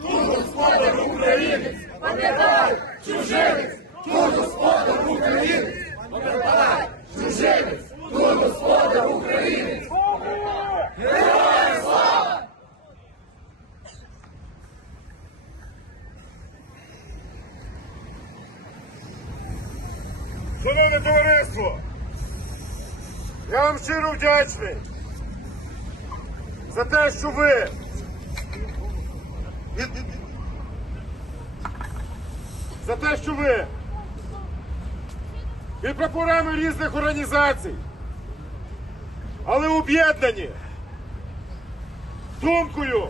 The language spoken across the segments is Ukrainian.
тут господар українець, пам'ятай, чужинець, тут господар українець, пам'ятай, чужинець, тут господар українець. Героям слава! Шановне товариство, я вам щиро вдячний за те, що ви за те, що ви під прапорами різних організацій, але об'єднані думкою,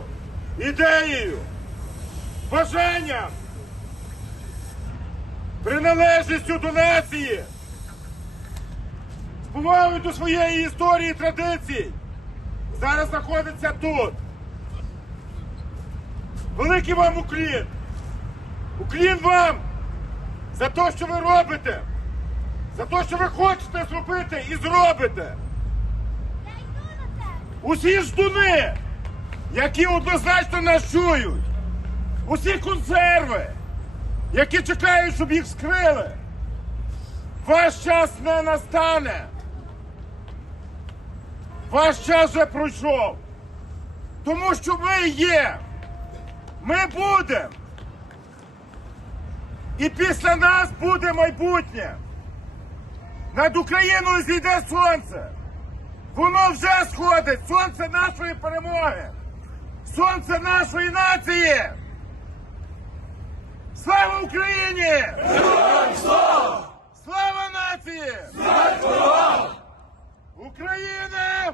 ідеєю, бажанням приналежністю до нації, з повагою до своєї історії і традицій, зараз знаходиться тут. Великий вам уклін! Уклін вам за те, що ви робите, за те, що ви хочете зробити і зробите. Усі ждуни, які однозначно нас чують, усі консерви, які чекають, щоб їх скрили. Ваш час не настане. Ваш час вже пройшов. Тому що ми є. Ми будемо. І після нас буде майбутнє. Над Україною зійде сонце. Воно вже сходить. Сонце нашої перемоги. Сонце нашої нації. Слава Україні! Слава! Слава нації! Україна!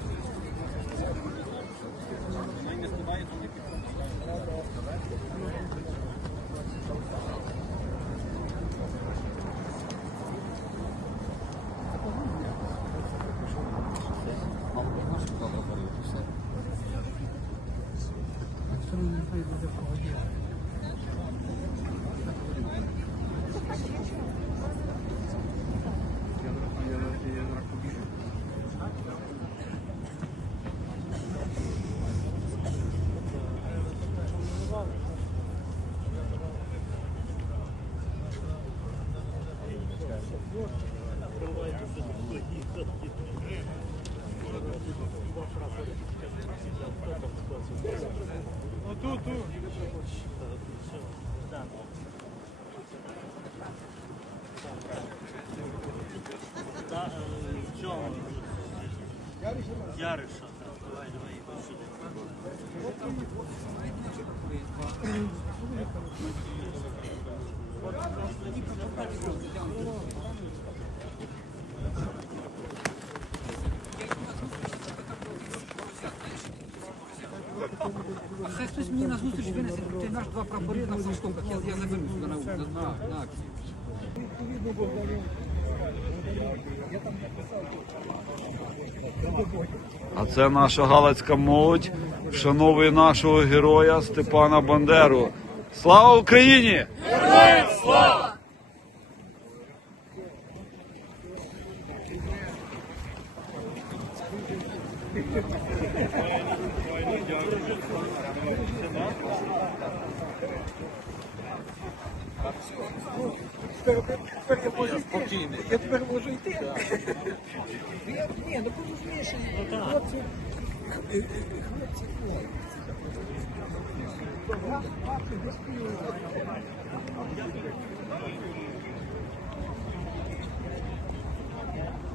Яриша. Давай, давай, іди сюди. А це хтось мені на зустріч винесе, ти наш два прапори на флажках, я, я заверну сюди на, на, на, на акцію. А це наша галицька молодь вшановує нашого героя Степана Бандеру. Слава Україні! Героям слава! Thank you.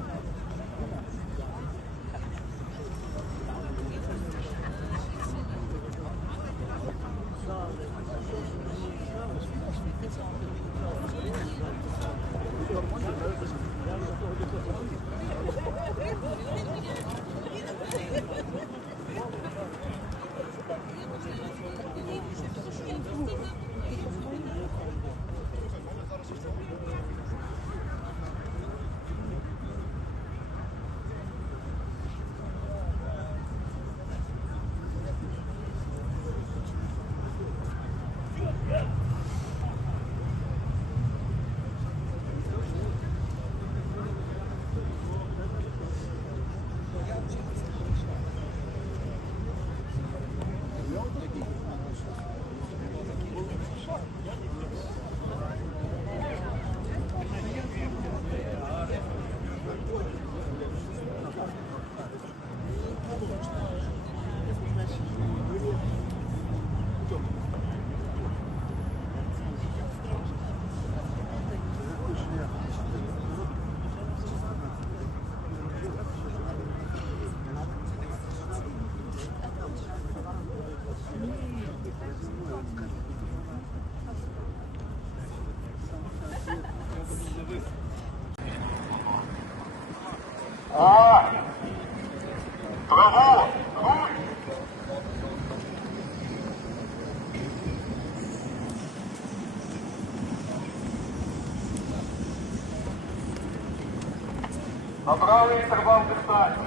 Набрали інтервал дистанції.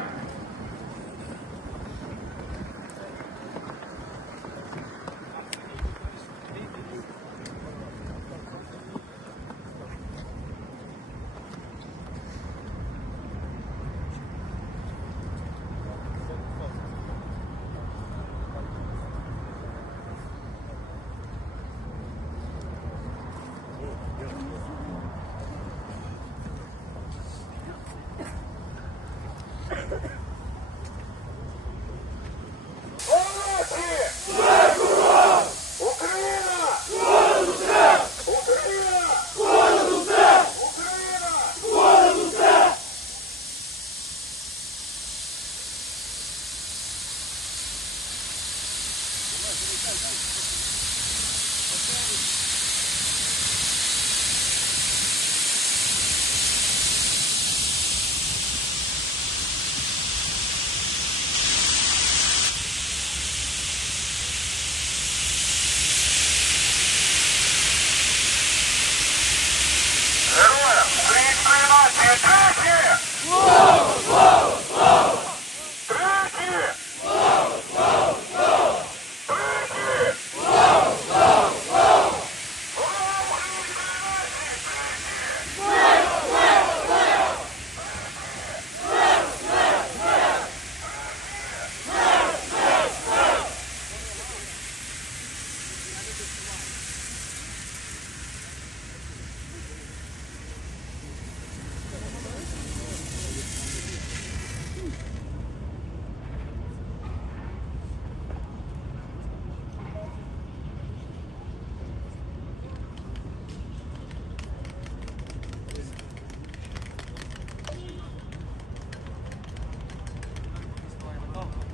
Oh.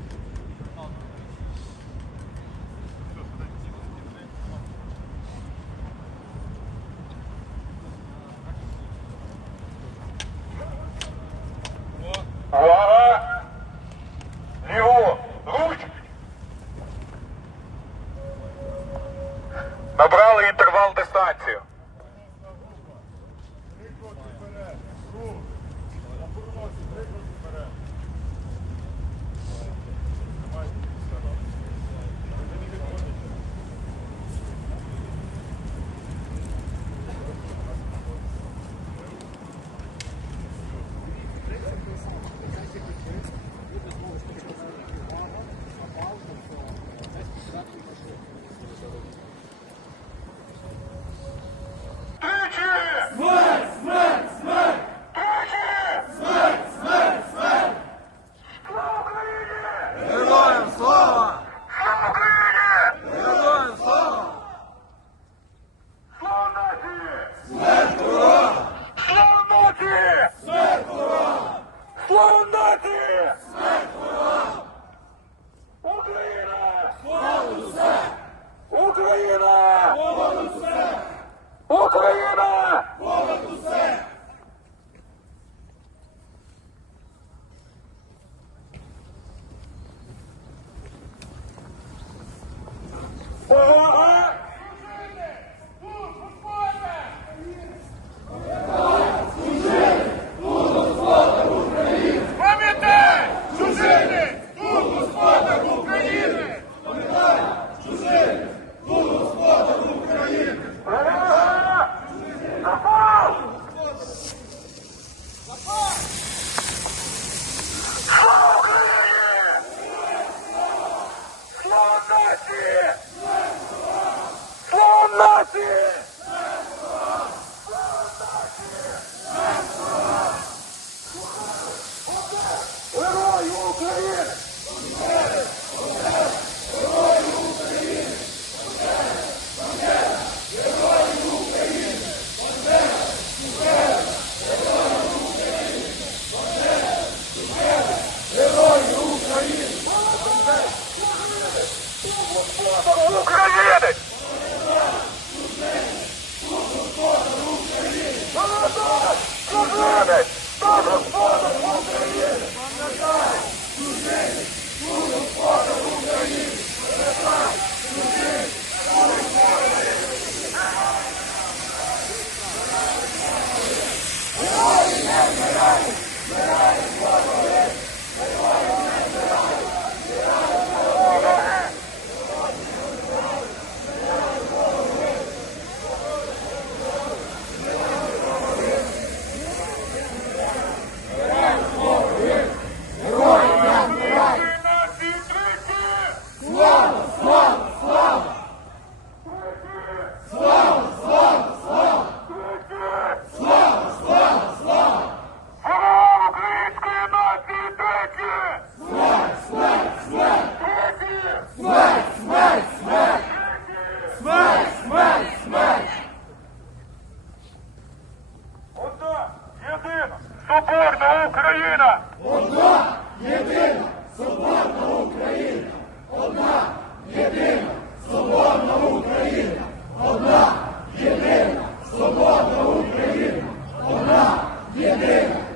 Go,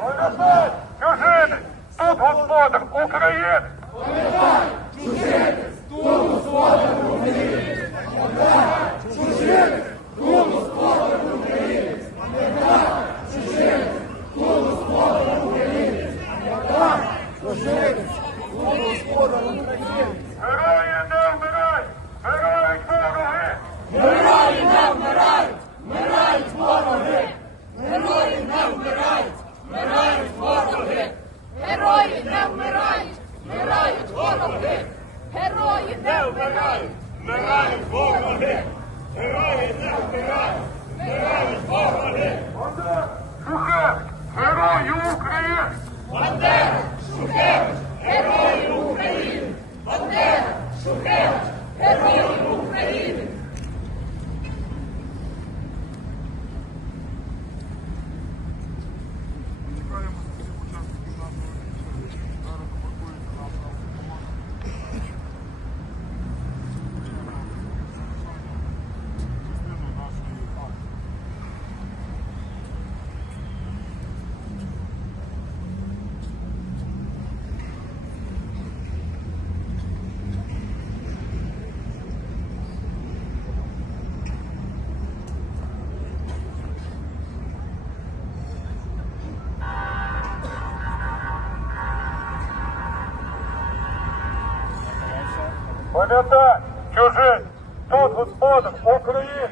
Пам'ятай, чужинець, тут господар України! Герої не вмирають! Герої вороги! Герої не вмирають, вмирають вороги. Герої не вмирають, вмирають вороги. Герої не вмирають, вмирають вороги. Герої не вмирають, вмирають вороги. Герої не вмирають, вмирають вороги. Бандера, Шухевич, герої України! Бандера, Шухевич, герої України. Бандера, Шухевич, герої України. Пам'ятай, чужий, тут господар України!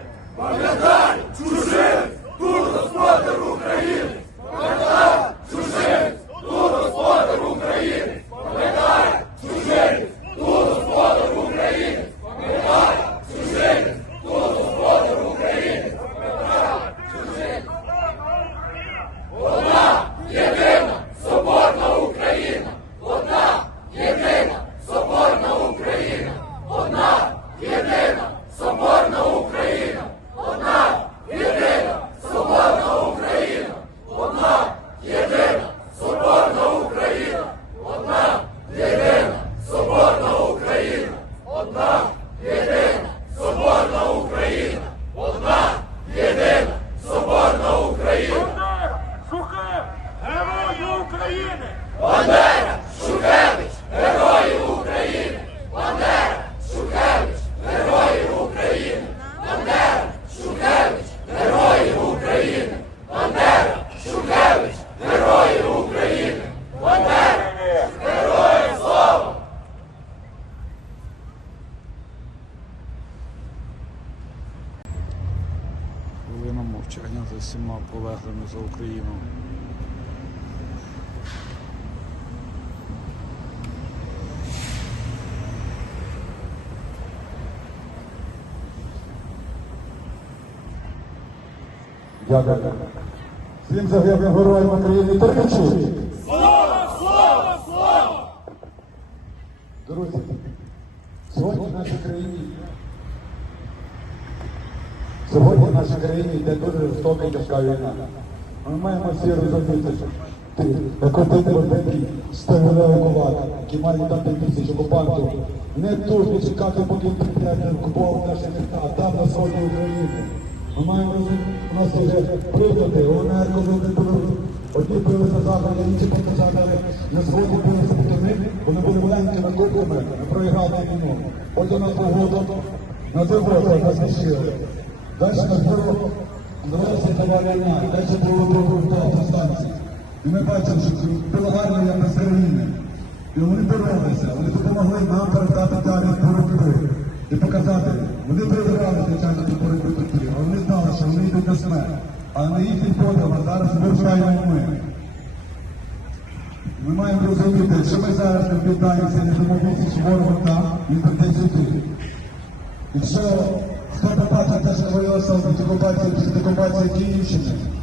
Бандера, Шухевич, герої України! Бандера, Шухевич, герої України! Бандера, Шухевич, герої України! Бандера, Шухевич, герої України! Бандера, Шухевич, герої України! Бандера, героям слава! Хвилина за полеглими за Україну. Дякую. Всім загиблим героям України тричі. Слава, слава, слава! Друзі, сьогодні в нашій країні сьогодні в нашій країні йде дуже жорстока тяжка війна. Ми маємо всі розуміти, що ти, як один великий ставили окувати, які мають дати тисяч окупантів, не тут чекати, поки неприятель окуповував наші міста, там на сході України. Ми маємо у нас вже приклади, ОНР, коли вони були одні билися заходи, інші показали на сході билися під вони були маленькими кубками, ми проіграли війну. Потім на погоду, на заводу нас нас було зробилася війна, далі було друга автостанції. І ми бачимо, що була армія без країни. І вони боролися, вони допомогли нам передати далі боротьби. І показати, вони перебирали звичайно до боротьби тут, а вони знали, що вони йдуть на смерть. А не їхній подвиг, а зараз вибираємо ми. Ми маємо розуміти, що ми зараз не вітаємося, не домовимося, що ворог там, він прийде сюди. Якщо хто теж те, що творилося в окупації, Київщини,